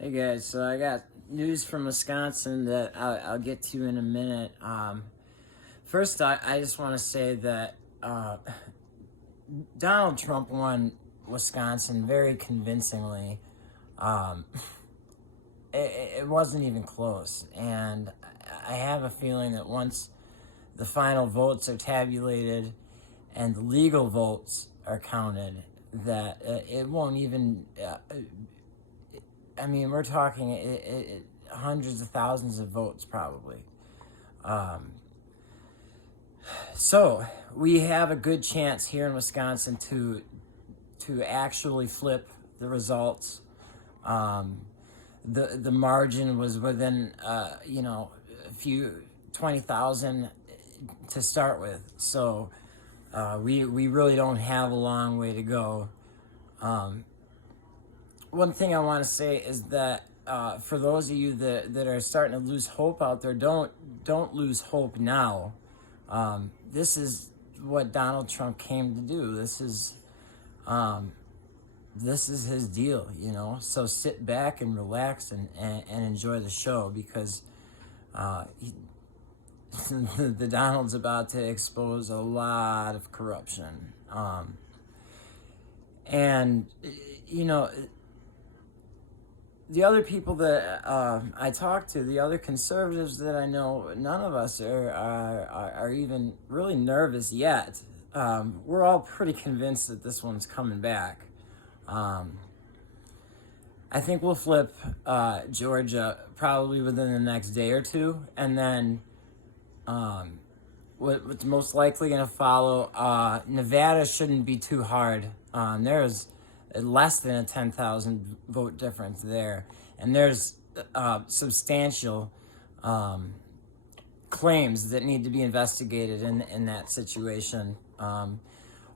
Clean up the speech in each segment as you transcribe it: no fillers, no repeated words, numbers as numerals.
Hey guys, so I got news from Wisconsin that I'll get to in a minute. First, I just want to say that Donald Trump won Wisconsin very convincingly. Um, it wasn't even close, and I have a feeling that once the final votes are tabulated and the legal votes are counted, that it won't even. I mean, we're talking hundreds of thousands of votes, probably. Um, so we have a good chance here in Wisconsin to actually flip the results. Um, the margin was within a few 20,000 to start with. So we really don't have a long way to go. One thing I want to say is that for those of you that are starting to lose hope out there, don't lose hope now. This is what Donald Trump came to do. This is his deal, you know. So sit back and relax and enjoy the show, because the Donald's about to expose a lot of corruption. And you know, the other people that I talk to, the other conservatives that I know, none of us are even really nervous yet. We're all pretty convinced that this one's coming back. I think we'll flip Georgia probably within the next day or two, and then what's most likely going to follow, Nevada shouldn't be too hard. There's less than a 10,000 vote difference there, and there's substantial claims that need to be investigated in that situation.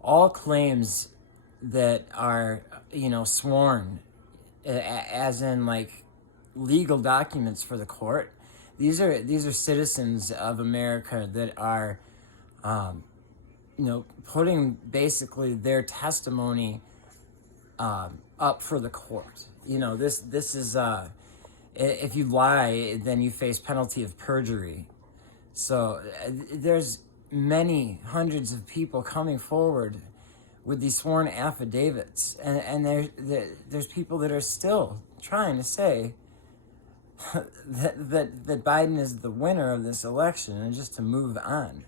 All claims that are, sworn, as in like legal documents for the court. These are citizens of America that are, putting basically their testimony up for the court. This is if you lie, then you face penalty of perjury. So there's many hundreds of people coming forward with these sworn affidavits, and there's people that are still trying to say that Biden is the winner of this election, and just to move on.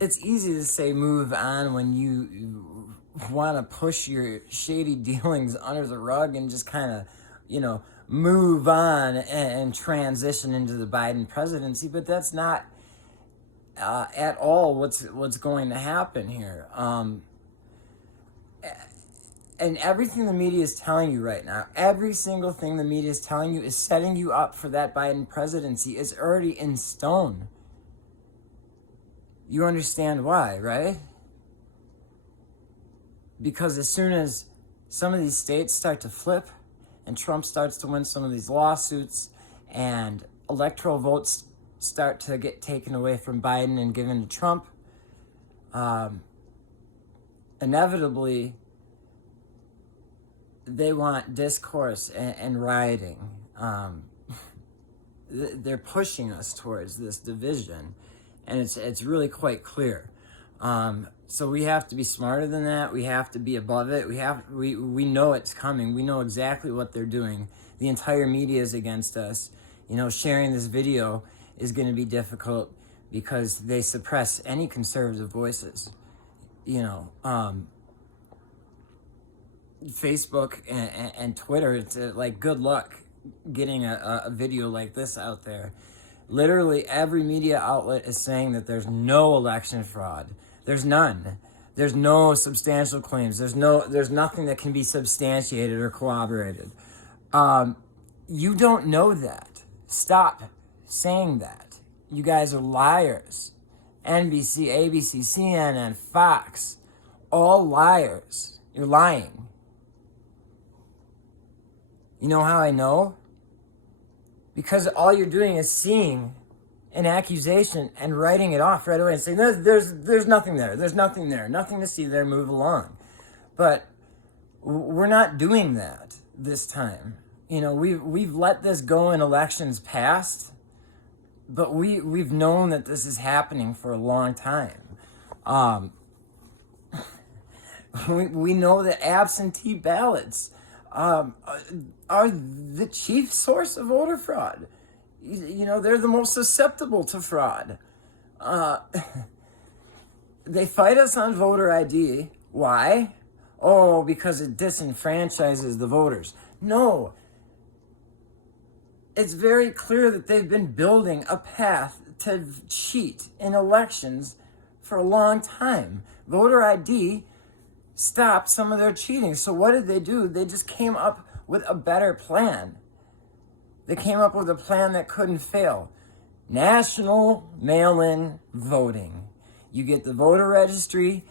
It's easy to say move on when you want to push your shady dealings under the rug and just kind of, move on and transition into the Biden presidency. But that's not at all what's going to happen here. And everything the media is telling you right now, every single thing the media is telling you is setting you up for that Biden presidency is already in stone. You understand why, right? Because as soon as some of these states start to flip and Trump starts to win some of these lawsuits and electoral votes start to get taken away from Biden and given to Trump, inevitably they want discourse and rioting. They're pushing us towards this division, and it's really quite clear. So we have to be smarter than that. We have to be above it. We know it's coming. We know exactly what they're doing. The entire media is against us. Sharing this video is going to be difficult because they suppress any conservative voices. Facebook and Twitter, it's like good luck getting a video like this out there. Literally every media outlet is saying that there's no election fraud. There's none. There's no substantial claims. There's nothing that can be substantiated or corroborated. You don't know that. Stop saying that. You guys are liars. NBC, ABC, CNN, Fox, all liars. You're lying. You know how I know? Because all you're doing is seeing an accusation and writing it off right away and saying, there's nothing there. There's nothing there. Nothing to see there. Move along. But We're not doing that this time. We've let this go in elections past, but we've known that this is happening for a long time. We know that absentee ballots are the chief source of voter fraud. They're the most susceptible to fraud. They fight us on voter ID. Why? Oh, because it disenfranchises the voters. No. It's very clear that they've been building a path to cheat in elections for a long time. Voter ID stopped some of their cheating. So what did they do? They just came up with a better plan. They came up with a plan that couldn't fail. National mail-in voting. You get the voter registry,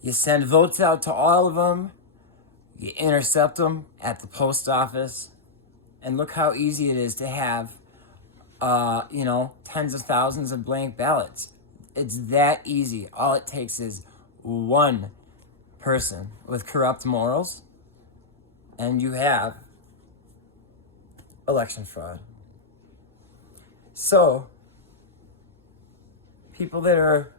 you send votes out to all of them, you intercept them at the post office, and look how easy it is to have, tens of thousands of blank ballots. It's that easy. All it takes is one person with corrupt morals, and you have election fraud. So, people that are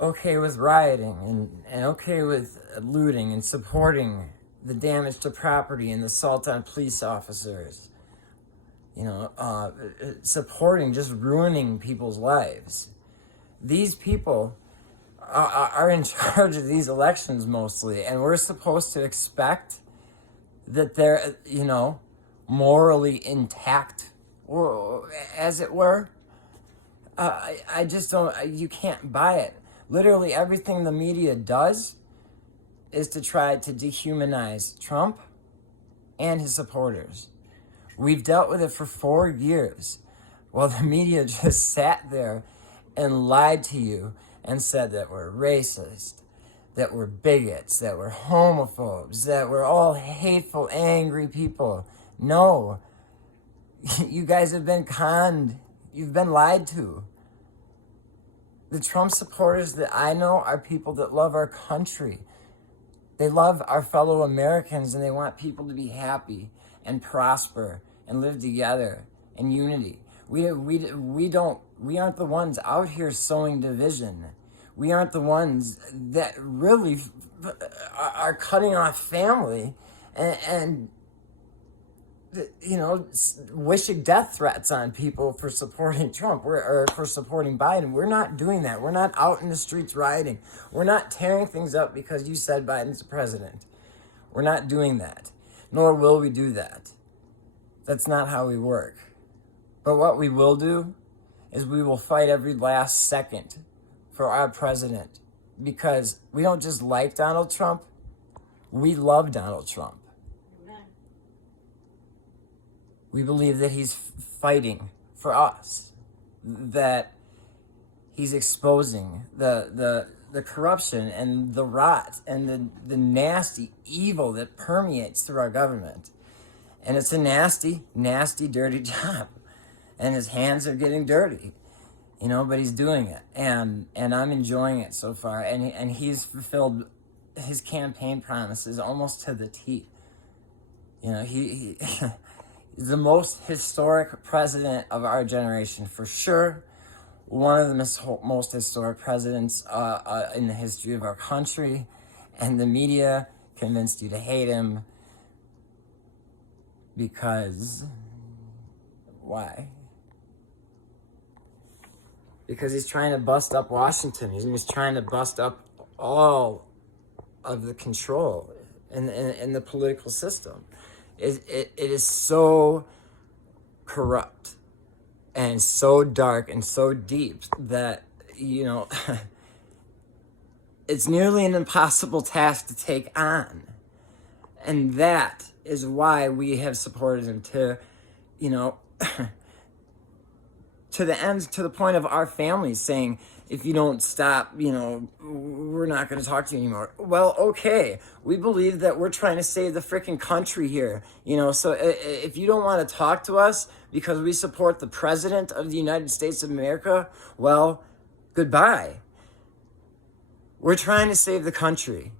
okay with rioting and okay with looting and supporting the damage to property and the assault on police officers, supporting just ruining people's lives. These people are in charge of these elections mostly, and we're supposed to expect that they're, morally intact, or as it were. I just don't, you can't buy it. Literally everything the media does is to try to dehumanize Trump and his supporters. We've dealt with it for 4 years while the media just sat there and lied to you and said that we're racist, that we're bigots, that we're homophobes, that we're all hateful, angry people. No, you guys have been conned. You've been lied to. The Trump supporters that I know are people that love our country. They love our fellow Americans, and they want people to be happy and prosper and live together in unity. We aren't the ones out here sowing division. We aren't the ones that really are cutting off family and wishing death threats on people for supporting Trump or for supporting Biden. We're not doing that. We're not out in the streets rioting. We're not tearing things up because you said Biden's the president. We're not doing that. Nor will we do that. That's not how we work. But what we will do is we will fight every last second for our president, because we don't just like Donald Trump, we love Donald Trump. We believe that he's fighting for us, that he's exposing the corruption and the rot and the nasty evil that permeates through our government. And it's a nasty, nasty, dirty job. And his hands are getting dirty, but he's doing it. And I'm enjoying it so far. And he's fulfilled his campaign promises almost to the T. He's the most historic president of our generation, for sure. One of the most historic presidents in the history of our country. And the media convinced you to hate him because... why? Because he's trying to bust up Washington. He's trying to bust up all of the control in the political system. It is so corrupt and so dark and so deep that, it's nearly an impossible task to take on. And that is why we have supported him to to the point of our families saying, if you don't stop, we're not going to talk to you anymore. Well, okay. We believe that we're trying to save the freaking country here. So if you don't want to talk to us because we support the president of the United States of America, well, goodbye. We're trying to save the country.